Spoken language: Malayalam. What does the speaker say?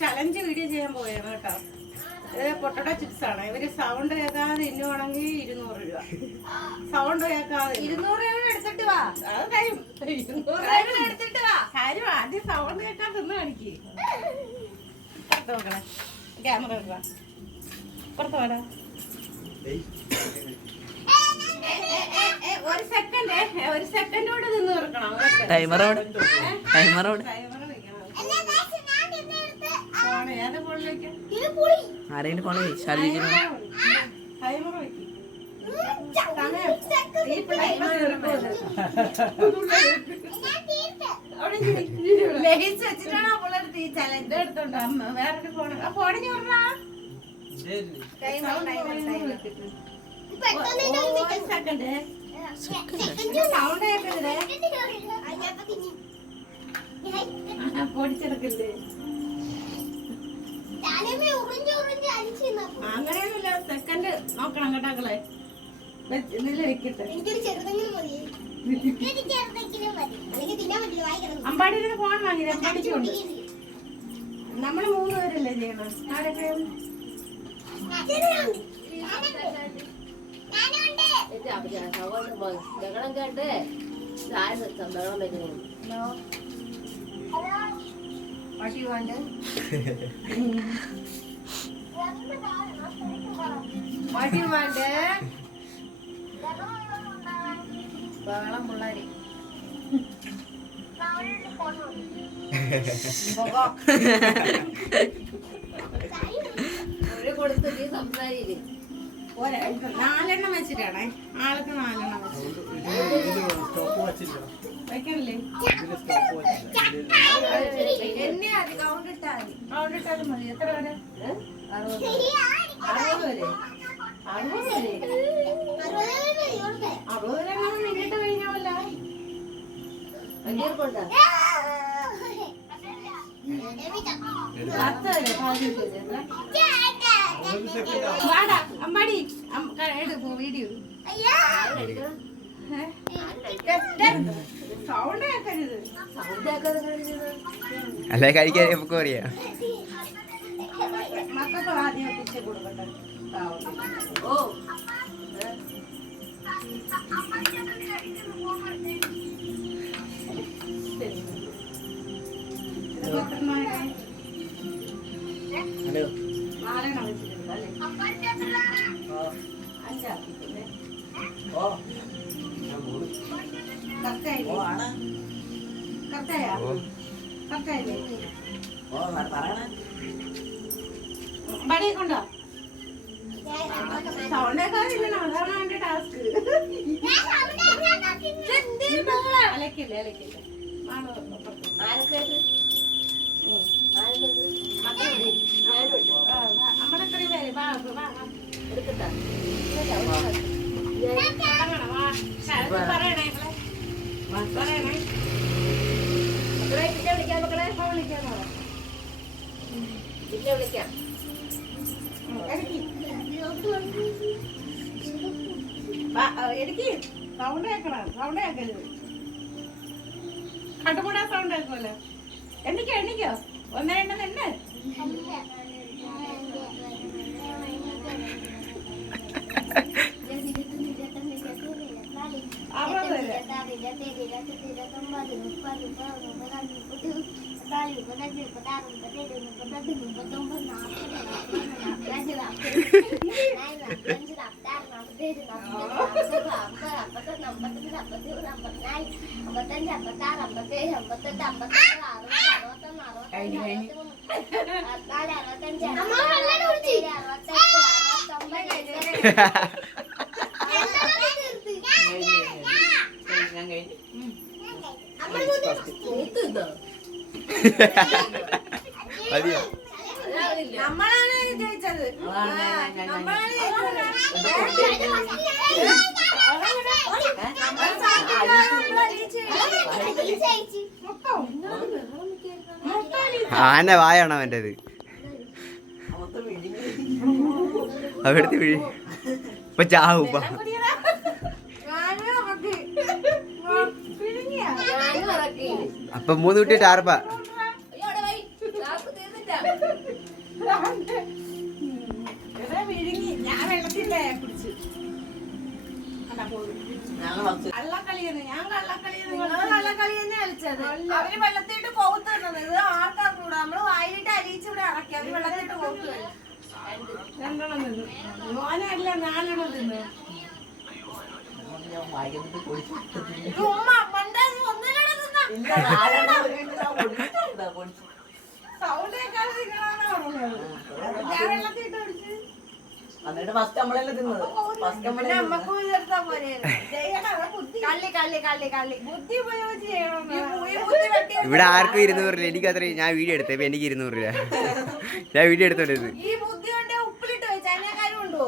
ചലഞ്ച് വീഡിയോ ചെയ്യാൻ പോയാണ് കേട്ടോ. പൊട്ടറ്റോ ചിപ്സ് ആണ്. ഇവര് സൗണ്ട് കേൾക്കാതെ ഇന്നുവാണെങ്കിൽ 200 രൂപ. സൗണ്ട് കേൾക്കാതെ 200 രൂപ എടുത്തിട്ട് വാ. അത് കഴിയും. 200 രൂപ എടുത്തിട്ട് വാ. കാര്യം ആദ്യം സൗണ്ട് കേൾക്കാൻ തിന്ന് കാണിക്ക്. നോക്കണേ ക്യാമറ എടുക്കുക. പുറത്ത് പോരാ. ഒരു സെക്കൻഡ് കൂടെ നിന്ന് തീർക്കണം. ടൈമറോട് ആരെങ്കിലും ഫോൺ വെച്ചിട്ടാണ് അവളെടുത്ത് ഈ ചലഞ്ച് എടുത്തോണ്ട് അമ്മ വേറെ ഫോണിന് പറഞ്ഞാ സെക്കൻഡ് സൗണ്ട് കേൾക്കരുതേ. പൊടിച്ചെടുക്കല്ലേ. അങ്ങനെയൊന്നുമില്ല. സെക്കൻഡ് നോക്കണം കേട്ടാക്കളെ. ഇതില് വെക്കട്ടെ. അമ്പാടിയുടെ ഫോൺ വാങ്ങി. അമ്പാടിക്കുണ്ട്. നമ്മള് 3 പേരല്ലേ ചെയ്യണം. ആരൊക്കെ What do you want? What do you want? ബഹളം പിള്ളേര്. സംസാരിക്കും. 4 വെച്ചിട്ടാണേ. ആൾക്ക് 4 വെക്കണില്ലേ? എന്നെ അത് കൗണ്ട് ഇട്ടാലും മതി. എത്ര വരെ? 60 വരെ. 60 വരെ മിനിറ്റ് കഴിഞ്ഞാവല്ല. 10 വരെ 15 വരെ. വാടാ അമ്പാടി എടുപ്പോ വീഡിയോ. സൗണ്ട് കേൾക്കരുത്. അല്ലെ കഴിക്കാൻ നമുക്ക് അറിയാം. മക്കൾക്ക് ആദ്യം എത്തിച്ച് കൊടുക്കട്ടെ. ഓ ഹലോ 4 വെച്ചിട്ടുണ്ട് അല്ലേ? 5 ആക്കിയിട്ടുണ്ട്. ബടിയെ കൊണ്ടോ സൗണ്ട് കേൾക്കാതില്ലല്ലോ. അതാണ് അവന്റെ ടാസ്ക്. അലക്കില്ലേ അലക്കില്ലേ. നമ്മളെത്രയും പേര് പറയണേ പറയണേ. വിളിക്കാം മക്കളെ. വിളിക്കാം. എനിക്ക് സൗണ്ട് കേൾക്കണം. സൗണ്ട് കേൾക്കരുത്. കണ്ടുകൂടാ സൗണ്ട് കേൾക്കുമല്ലോ. എണ്ണിക്കോ 1 2 തന്നെ. നമ്മളാണ് ജയിച്ചത്. ആന്റെ വായാണോ അവൻ്റെത്? അവിടുത്തെ വിഴി ഇപ്പൊ ചാവും. അപ്പൊ 3 കുട്ടി ടാർപ്പ. വിഴുങ്ങി ഞാൻ വെള്ളത്തില്ലേ പിടിച്ച് കള്ളക്കളിയെന്ന് ഞാൻ കള്ളക്കളി തന്നെ കളിച്ചത്. അവര് വെള്ളത്തിട്ട് പോകത്ത് തന്നത് ഇത് ആർക്കാർക്കൂടാ. നമ്മള് വായിലിട്ട് അരിയിച്ച് ഇവിടെ ഇറക്കി. അവര് വെള്ളത്തിട്ട് പോകത്ത് രണ്ടെണ്ണം തിന്നു. മോനല്ല 4 എണ്ണം തിന്നു. ഉമ്മ പണ്ടേ ഒന്നിനെണ്ണം തിന്ന സൗണ്ട് കേൾക്കാതെ നിങ്ങളാണ് പറഞ്ഞത്. ഞാൻ വെള്ളത്തിട്ട് പിടിച്ച് എന്നിട്ട് ഫസ്റ്റ് നമ്മളല്ലേ തിന്നത്. ഫസ്റ്റ് നമ്മളെ അമ്മക്ക് ഉയർത്താ പോലെ കള്ളി കള്ളി കള്ളി കള്ളി ബുദ്ധി ഉപയോഗിച്ച് ചെയ്യണം. ഇവിടെ ആർക്കും 200 രൂപ. എനിക്ക് അത്ര ഞാൻ വീഡിയോ എടുത്തേ. എനിക്ക് 200 രൂപ. ഞാൻ വീഡിയോ എടുത്തോണ്ടത്. ഈ ബുദ്ധി കൊണ്ട് ഉപ്പിലിട്ട് വെച്ചാൽ കാര്യം ഉണ്ടോ?